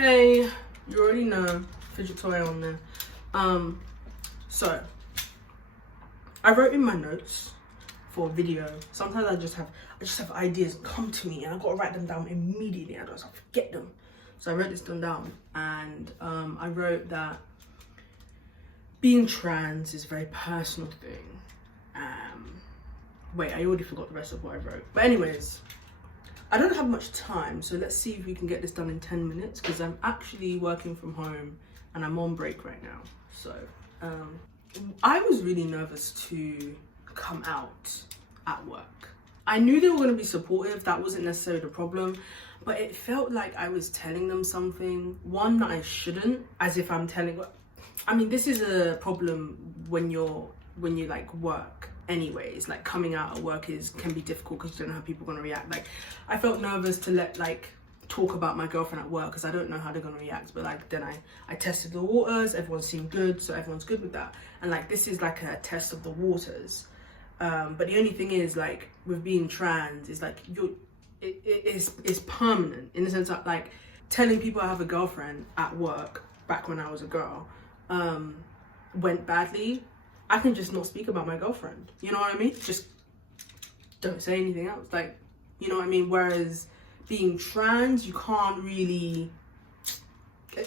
Hey, you already know, fidget toy on there. So I wrote in my notes for a video. Sometimes I just have ideas come to me and I've got to write them down immediately. I don't forget them. So I wrote this down, and I wrote that being trans is a very personal thing. Wait, I already forgot the rest of what I wrote. But anyways, I don't have much time, so let's see if we can get this done in 10 minutes, because I'm actually working from home and I'm on break right now. So I was really nervous to come out at work. I knew they were going to be supportive, that wasn't necessarily the problem, but it felt like I was telling them something, one, that I shouldn't, as if I'm telling, I mean, this is a problem when you like work anyways. Like, coming out at work can be difficult because you don't know how people are going to react. Like, I felt nervous to talk about my girlfriend at work because I don't know how they're going to react. But like, then I tested the waters, everyone seemed good, so everyone's good with that. And like, this is like a test of the waters. But the only thing is, like, with being trans is like, it's permanent, in the sense that, like, telling people I have a girlfriend at work back when I was a girl went badly. I can just not speak about my girlfriend, you know what I mean? Just don't say anything else, like, you know what I mean? Whereas being trans, you can't really,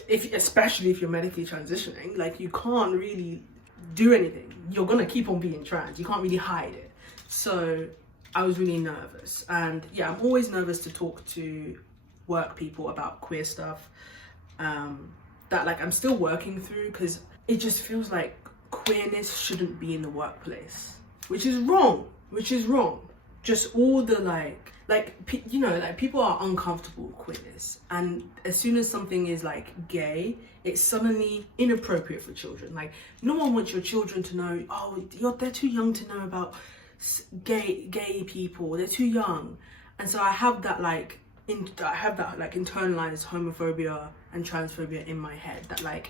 especially if you're medically transitioning, like, you can't really do anything. You're gonna keep on being trans, you can't really hide it. So I was really nervous, and yeah, I'm always nervous to talk to work people about queer stuff that, like, I'm still working through, because it just feels like queerness shouldn't be in the workplace, which is wrong. Just all the you know, like, people are uncomfortable with queerness, and as soon as something is like gay, it's suddenly inappropriate for children. Like, no one wants your children to know, oh, they're too young to know about gay people, they're too young. And so I have that internalized homophobia and transphobia in my head, that like,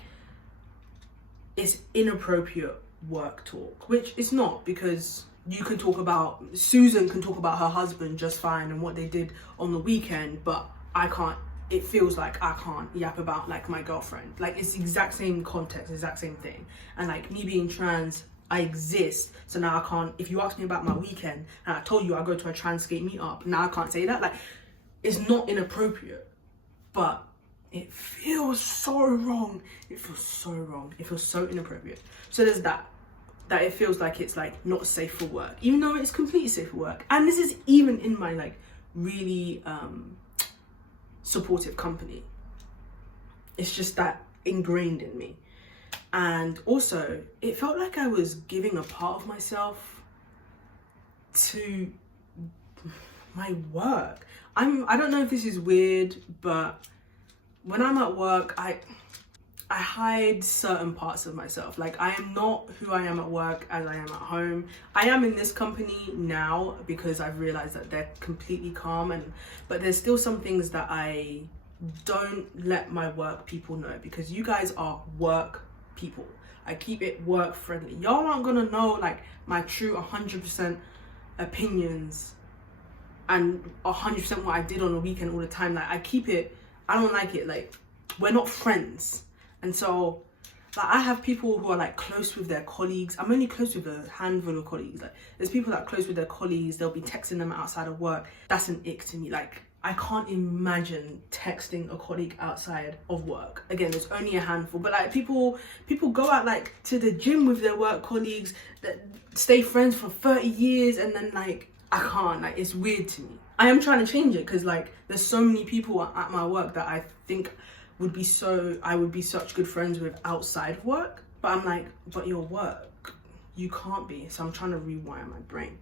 it's inappropriate work talk, which it's not, because Susan can talk about her husband just fine and what they did on the weekend, but I can't. It feels like I can't yap about, like, my girlfriend. Like, it's the exact same context, exact same thing. And like, me being trans, I exist, so now I can't. If you ask me about my weekend and I told you I go to a trans skate meetup, now I can't say that. Like, it's not inappropriate, but it feels so wrong. It feels so inappropriate. So there's that it feels like it's like not safe for work, even though it's completely safe for work. And this is even in my like really supportive company. It's just that ingrained in me. And also, it felt like I was giving a part of myself to my work. I don't know if this is weird, but when I'm at work, I hide certain parts of myself. Like, I am not who I am at work as I am at home. I am in this company now because I've realized that they're completely calm, but there's still some things that I don't let my work people know, because you guys are work people. I keep it work friendly. Y'all aren't gonna know like my true 100% opinions and 100% what I did on the weekend all the time. Like, I keep it, I don't like it. Like, we're not friends. And so, like, I have people who are like close with their colleagues. I'm only close with a handful of colleagues. Like, there's people that are close with their colleagues. They'll be texting them outside of work. That's an ick to me. Like, I can't imagine texting a colleague outside of work. Again, there's only a handful, but like, people go out like to the gym with their work colleagues that stay friends for 30 years, and then like, I can't. Like, it's weird to me. I am trying to change it, because like, there's so many people at my work that I think I would be such good friends with outside of work, but I'm like, but your work, you can't be. So I'm trying to rewire my brain.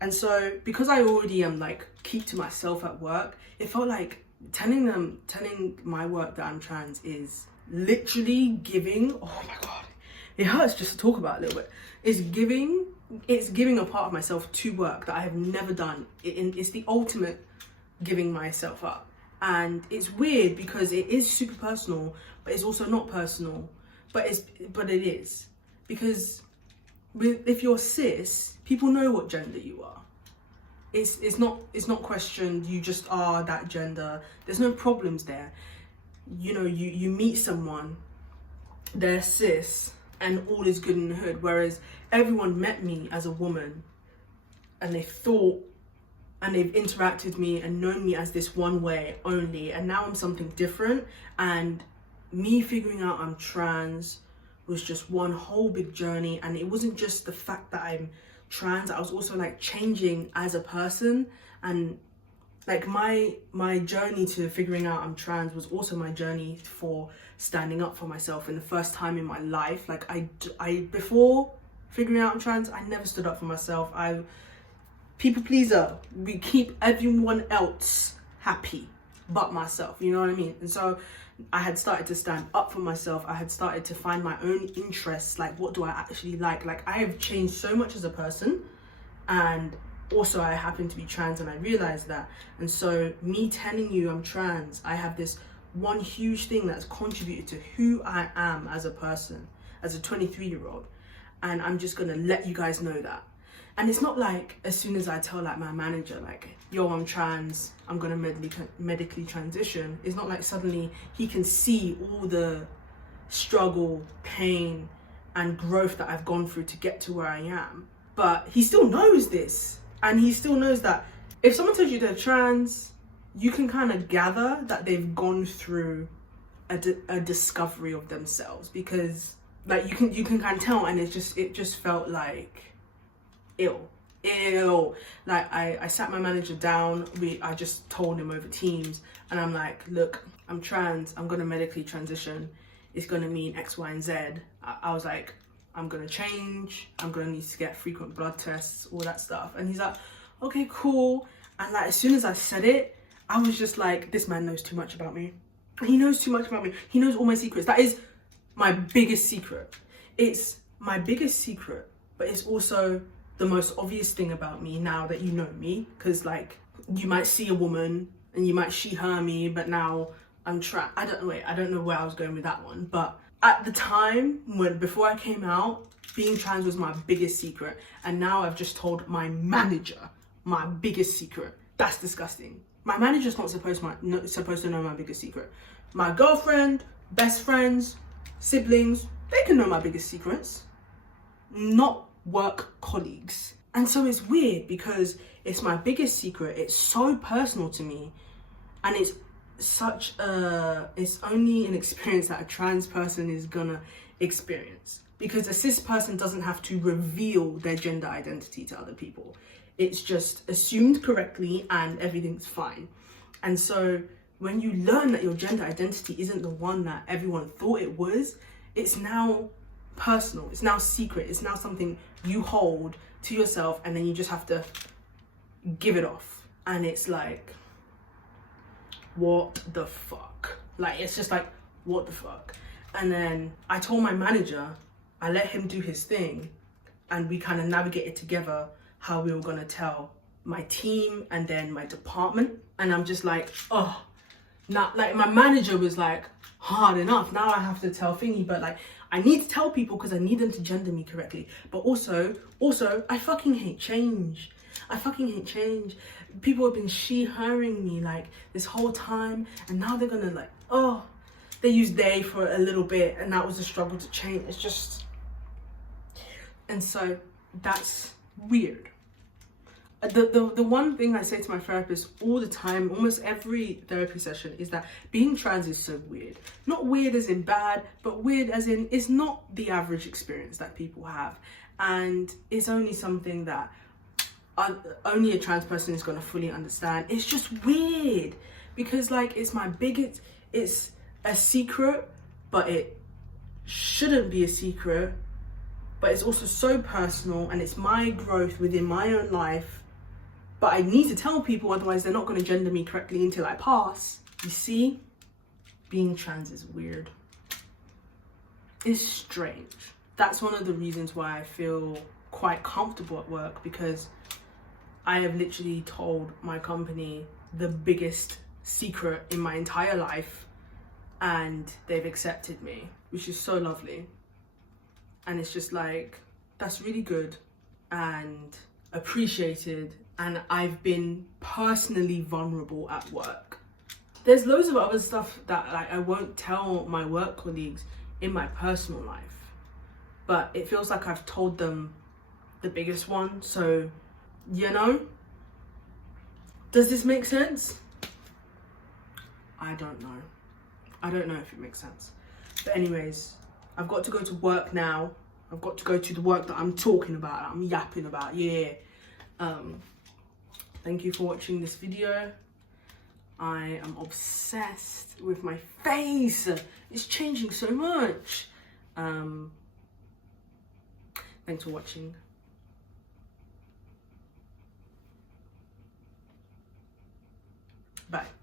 And so, because I already am like keep to myself at work, it felt like telling my work that I'm trans is literally giving, oh my God, it hurts just to talk about it a little bit. It's giving a part of myself to work that I have never done. It's the ultimate giving myself up. And it's weird because it is super personal, but it's also not personal. But it is, because if you're cis, people know what gender you are. It's not questioned. You just are that gender. There's no problems there. you know, you meet someone, they're cis, and all is good in the hood. Whereas everyone met me as a woman, and they thought, and they've interacted with me and known me as this one way only, and now I'm something different. And me figuring out I'm trans was just one whole big journey. And it wasn't just the fact that I'm trans, I was also like changing as a person. And like my journey to figuring out I'm trans was also my journey for standing up for myself. In the first time in my life, like I before figuring out I'm trans, I never stood up for myself. People pleaser. We keep everyone else happy but myself, you know what I mean? And so I had started to stand up for myself. I had started to find my own interests. Like, what do I actually like? Like, I have changed so much as a person, and also I happen to be trans, and I realized that. And so me telling you I'm trans, I have this one huge thing that's contributed to who I am as a person, as a 23-year-old. And I'm just gonna let you guys know that. And it's not like as soon as I tell like my manager, like, yo, I'm trans, I'm gonna medically transition, it's not like suddenly he can see all the struggle, pain, and growth that I've gone through to get to where I am. But he still knows this. And he still knows that if someone tells you they're trans, you can kind of gather that they've gone through a discovery of themselves, because like you can kind of tell. And it just felt like ill. Like I sat my manager down, I just told him over Teams, and I'm like, look, I'm trans, I'm gonna medically transition, it's gonna mean X, Y, and Z. I was like, I'm gonna change, I'm gonna need to get frequent blood tests, all that stuff. And he's like, okay, cool. And like as soon as I said it, I was just like, this man knows too much about me. He knows too much about me. He knows all my secrets. That is my biggest secret. It's my biggest secret, but it's also the most obvious thing about me now that you know me. Because like, you might see a woman and you might she, her, me, but now I'm trans. I don't know where I was going with that one. But at the time, before I came out, being trans was my biggest secret. And now I've just told my manager my biggest secret. That's disgusting. My manager's not supposed to know my biggest secret. My girlfriend, best friends, siblings, they can know my biggest secrets. Not work colleagues. And so it's weird because it's my biggest secret. It's so personal to me. And it's only an experience that a trans person is gonna experience. Because a cis person doesn't have to reveal their gender identity to other people. It's just assumed correctly and everything's fine. And so when you learn that your gender identity isn't the one that everyone thought it was, it's now personal, it's now secret, it's now something you hold to yourself, and then you just have to give it off. And it's like, what the fuck? Like, it's just like, what the fuck? And then I told my manager, I let him do his thing, and we kind of navigated together how we were gonna tell my team and then my department. And I'm just like, oh, now, like my manager was like, hard enough, now I have to tell thingy, but like, I need to tell people because I need them to gender me correctly. But also, I fucking hate change. I fucking hate change. People have been she-herring me like this whole time, and now they're gonna like, oh, they used they for a little bit, and that was a struggle to change. It's just, and so that's weird. The one thing I say to my therapist all the time, almost every therapy session, is that being trans is so weird. Not weird as in bad, but weird as in it's not the average experience that people have. And it's only something that only a trans person is going to fully understand. It's just weird because like it's a secret, but it shouldn't be a secret. But it's also so personal, and it's my growth within my own life. But I need to tell people, otherwise they're not going to gender me correctly until I pass. You see, being trans is weird. It's strange. That's one of the reasons why I feel quite comfortable at work, because I have literally told my company the biggest secret in my entire life, and they've accepted me, which is so lovely. And it's just like, that's really good and appreciated. And I've been personally vulnerable at work. there's loads of other stuff that like I won't tell my work colleagues in my personal life, but it feels like I've told them the biggest one. So, you know, does this make sense? I don't know. I don't know if it makes sense. But anyways, I've got to go to work now. I've got to go to the work that I'm talking about, I'm yapping about, yeah. Thank you for watching this video. I am obsessed with my face. It's changing so much. Thanks for watching. Bye.